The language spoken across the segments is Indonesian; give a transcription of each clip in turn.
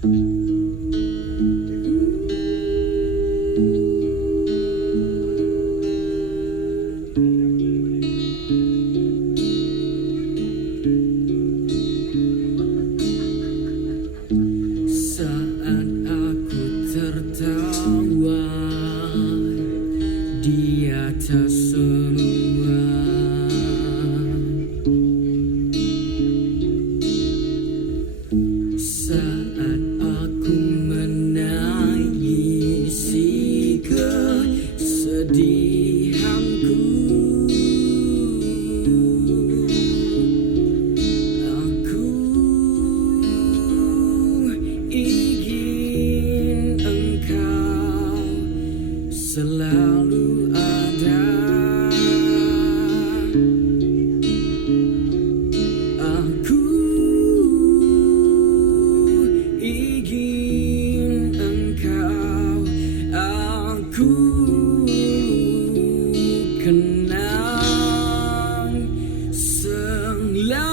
Saat aku tertawa di atas semua, saat aku menangisi kesedihanku, aku ingin engkau selalu ada. Aku ingin engkau, aku kenang selama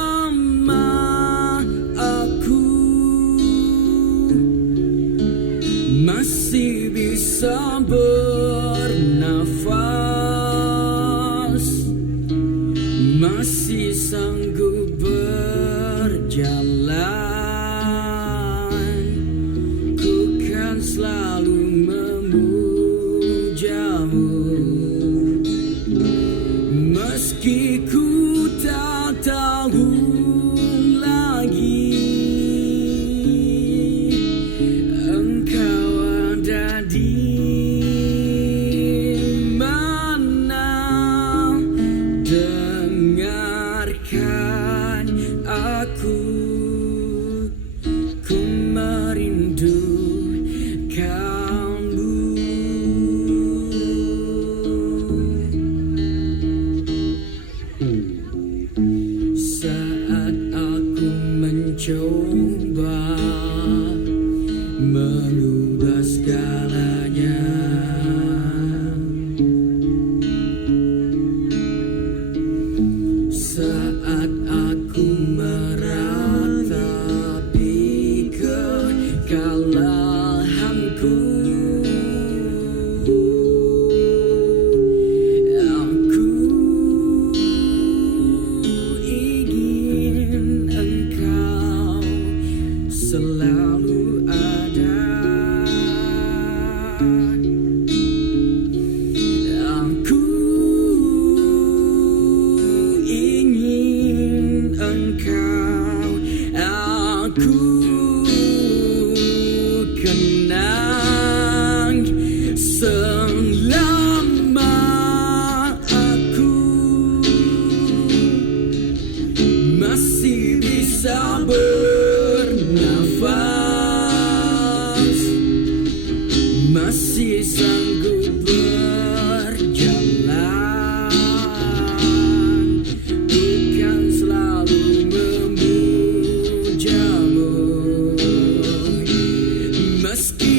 aku masih bisa bernafas, masih sanggup berjalan, ku kan selalu memujamu, meski ku tak tahu lagi engkau ada di mana. Dengarkan aku, ku merindukanmu. Saat aku mencoba mengubah segalanya, saat aku meratapi kekalahanku, aku ingin engkau selalu ada. Aku ingin engkau, aku kenang selama aku masih bisa bernafas, masih sanggup berjalan, ku kan selalu memujamu, meski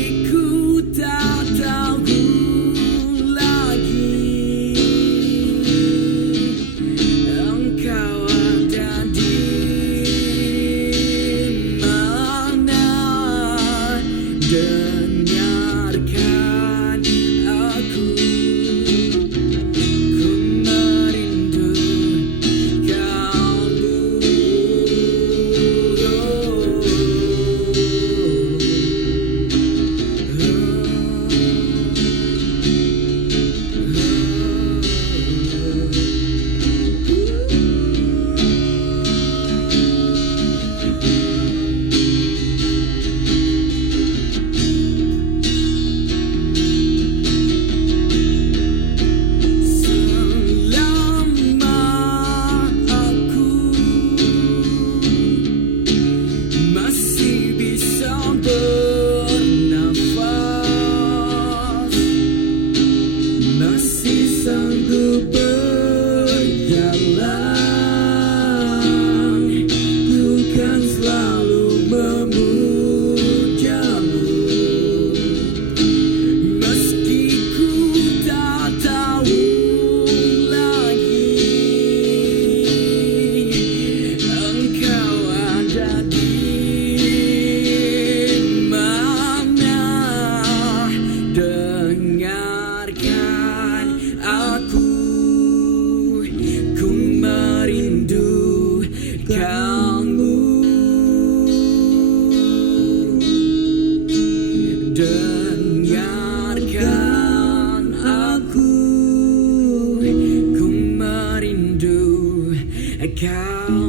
kau